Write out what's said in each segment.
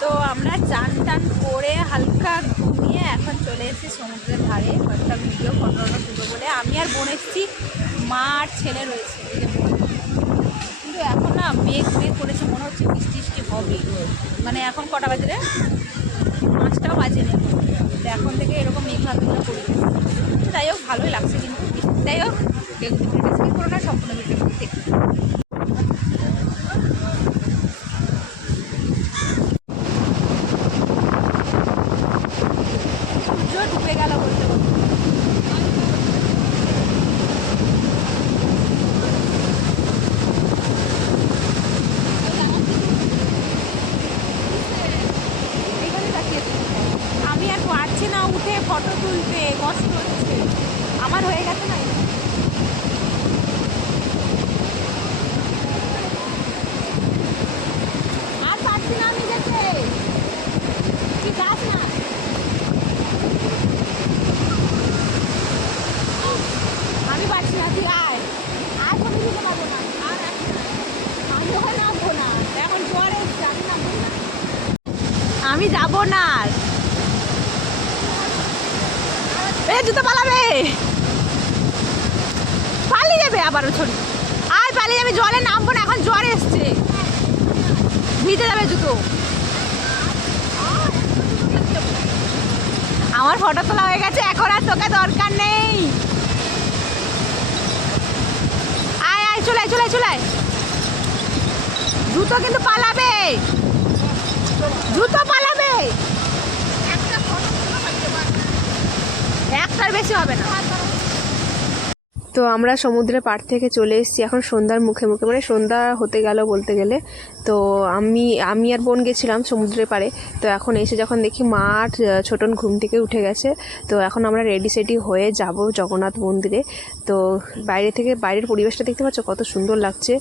তো আমরা চান টান করে হালকা ঘুমিয়ে এখন চলে এসেছি সমুদ্রের ধারে, কয়েকটা ভিডিও ফটো তুলো বলে। আমি আর বোন এসেছি, মা আর ছেলে রয়েছে। কিন্তু এখন না মেঘ করেছে, মনে হচ্ছে বৃষ্টি টিষ্টি হবে। মানে এখন কটা বাজে রে? 5টাও বাজেনি। তো এখন থেকে এরকম মেঘলা করি। যাই হোক ভালোই লাগছে কিন্তু। যাই হোক স্কিপ করো না, সম্পূর্ণ ভিডিও দেখতে। সূর্য ডুবে গেল বলতে বলতে। আমি আর পারছি না উঠে ফটো তুলতে, কষ্ট হচ্ছে আমার। হয়ে গেছে না, আর পারছি না আমি যেতে। ঠিক আছে না, আমি পারছি না, তুই আয়। আর ছবি তুলতে পারবো না, আর আমি ওখানে নামবো না, এখন জোয়ার এসছে, আমি নামবো না, আমি যাবো না। এ জুতো পালাবে, পালিয়ে যাবে আবারও ছড়ি। আর পালিয়ে যাবে, জলে নামবো না, এখন জ্বর এসছে, ভিজে যাবে জুতো। আমার ফটো তোলা হয়ে গেছে, এখন আর তোকে দরকার নেই। আয় আয়, চলে চলে চলে। জুতো কিন্তু পালাবে, জুতো পালাবে। একটার বেশি হবে না। তো আমরা সমুদ্রের পাড় থেকে চলে এসেছি এখন সন্ধ্যার মুখে মুখে, মানে সন্ধ্যা হতে গেল বলতে গেলে। তো আমি আর বোন গেছিলাম সমুদ্রের পাড়ে। তো এখন এসে যখন দেখি মা আর ছোটন ঘুম থেকে উঠে গেছে, তো এখন আমরা রেডি সেডি হয়ে যাব জগন্নাথ মন্দিরে। তো বাইরের পরিবেশটা দেখতে পাচ্ছ কত সুন্দর লাগছে।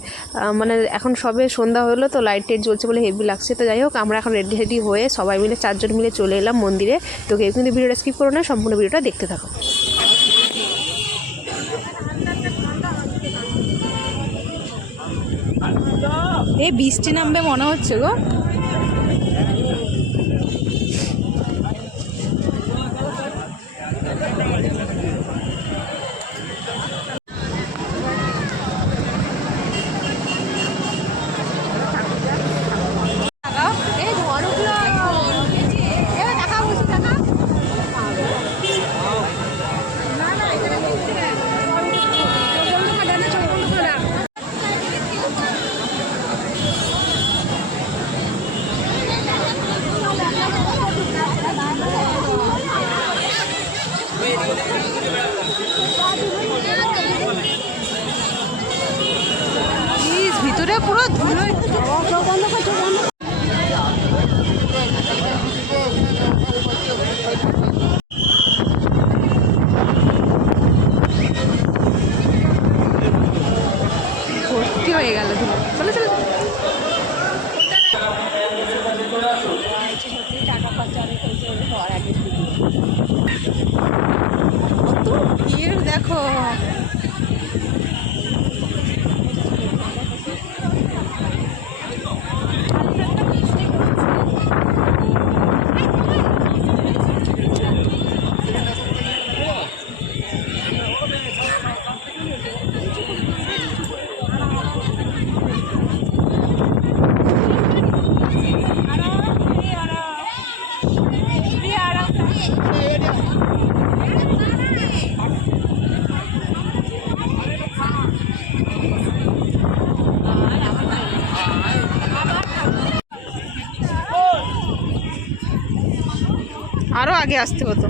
মানে এখন সবে সন্ধ্যা হলো, তো লাইট টাইট জ্বলছে বলে হেভি লাগছে। তো যাই হোক, আমরা এখন রেডি সেডি হয়ে সবাই মিলে 4 জন মিলে চলে এলাম মন্দিরে। তো কেউ কিন্তু ভিডিওটা স্কিপ করো না, সম্পূর্ণ ভিডিওটা দেখতে থাকো। এই বৃষ্টি নামবে মনে হচ্ছে গো। ভিতরে পুরো ধুলো। ভর্তি হয়ে গেল ধুলো। চলে চলে টাকা খরচা হওয়ার আগে কত ভিড় দেখো। আরো আগে আসতে হতো।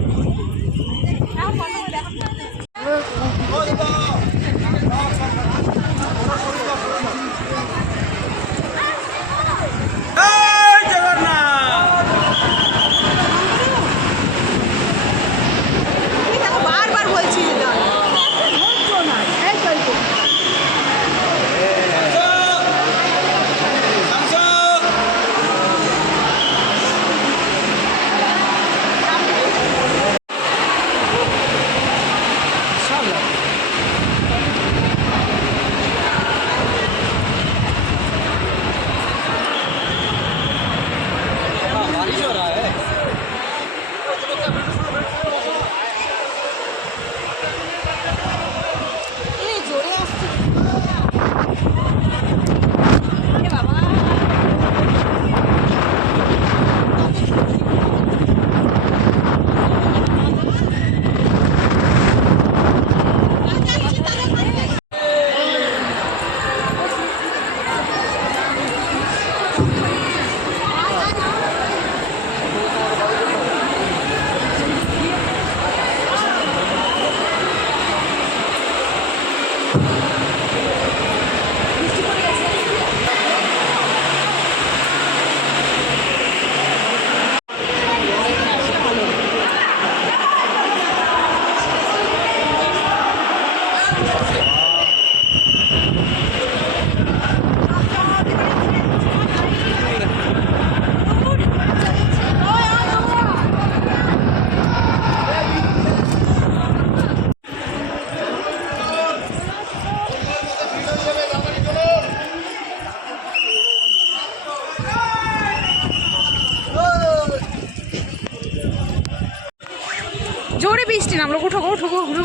জোরে বৃষ্টি নামলো, উঠো উঠো উঠো,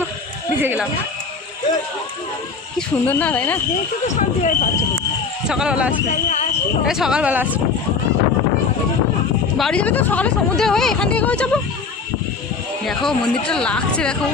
ভিজে গেলাম। কি সুন্দর না, তাই না? সকালবেলা আসবে, সকালবেলা আসবে। বাড়ি যাবে তো সকালে সমুদ্রে হয়ে, এখান থেকে কোথাও যাবো। দেখো মন্দিরটা লাগছে, দেখো।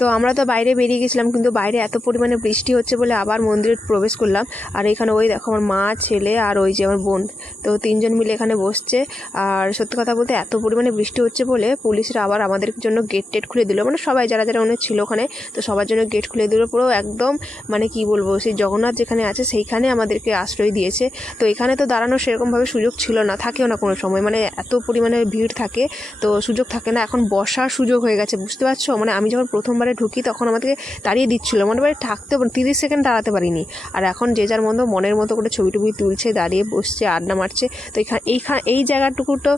তো আমরা তো বাইরে বেরিয়ে গেছিলাম, কিন্তু বাইরে এত পরিমাণে বৃষ্টি হচ্ছে বলে আবার মন্দিরে প্রবেশ করলাম। আর এখানে ওই দেখো আমার মা, ছেলে আর ওই যে আমার বোন, তো তিনজন মিলে এখানে বসছে। আর সত্যি কথা বলতে এত পরিমাণে বৃষ্টি হচ্ছে বলে পুলিশরা আবার আমাদের জন্য গেট টেট খুলে দিল, মানে সবাই যারা যারা অনেক ছিল ওখানে, তো সবার জন্য গেট খুলে দিল পুরো একদম। মানে কি বলবো, সেই জগন্নাথ যেখানে আছে সেইখানে আমাদেরকে আশ্রয় দিয়েছে। তো এখানে তো দাঁড়ানোর সেরকমভাবে সুযোগ ছিল না, থাকেও না কোনো সময়, মানে এত পরিমাণে ভিড় থাকে তো সুযোগ থাকে না। এখন বসার সুযোগ হয়ে গেছে, বুঝতে পারছো? মানে আমি যখন প্রথমবারে ঢুকি তখন আমাদেরকে দাঁড়িয়ে দিচ্ছিলো, মনে হয় থাকতে 30 সেকেন্ড দাঁড়াতে পারিনি। আর এখন যে যার মতো মনের মতো করে ছবি টবি তুলছে, দাঁড়িয়ে বসছে, আড্ডা মারছে। তো এই জায়গাটুকু তো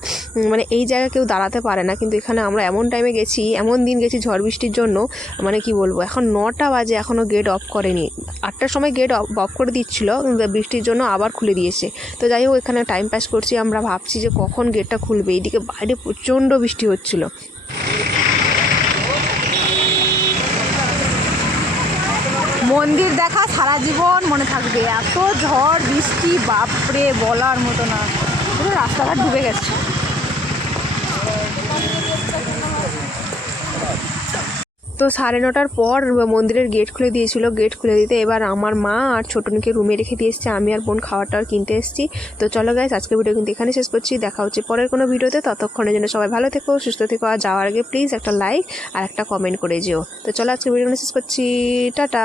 মানে এই জায়গায় কেউ দাঁড়াতে পারে না, কিন্তু এখানে আমরা এমন টাইমে গেছি, এমন দিন গেছি ঝড় বৃষ্টির জন্য, মানে কি বলবো, এখন 9টা বাজে এখনও গেট অফ করেনি। 8টার সময় গেট অফ করে দিচ্ছিলো, বৃষ্টির জন্য আবার খুলে দিয়েছে। তো যাই হোক, এখানে টাইম পাস করছি, আমরা ভাবছি যে কখন গেটটা খুলবে। এইদিকে বাইরে প্রচণ্ড বৃষ্টি হচ্ছিল। মন্দির দেখা সারা জীবন মনে থাকবে, এত ঝড় বৃষ্টি বাপরে বলার মতো না, পুরো রাস্তাঘাট ডুবে গেছে। তো 9:30টার পর মন্দিরের গেট খুলে দিয়েছিল। গেট খুলে দিতে এবার আমার মা আর ছোটনকে রুমে রেখে দিয়ে এসছে, আমি আর বোন খাওয়াটা কিনতে এসেছি। তো চলো গাইস, আজকের ভিডিও কিন্তু এখানে শেষ করছি। দেখা হচ্ছে পরের কোনো ভিডিওতে, ততক্ষণের জন্য সবাই ভালো থেকো, সুস্থ থেকো। আর যাওয়ার আগে প্লিজ একটা লাইক আর একটা কমেন্ট করে যেও। তো চলো আজকের ভিডিও শেষ করছি, টাটা।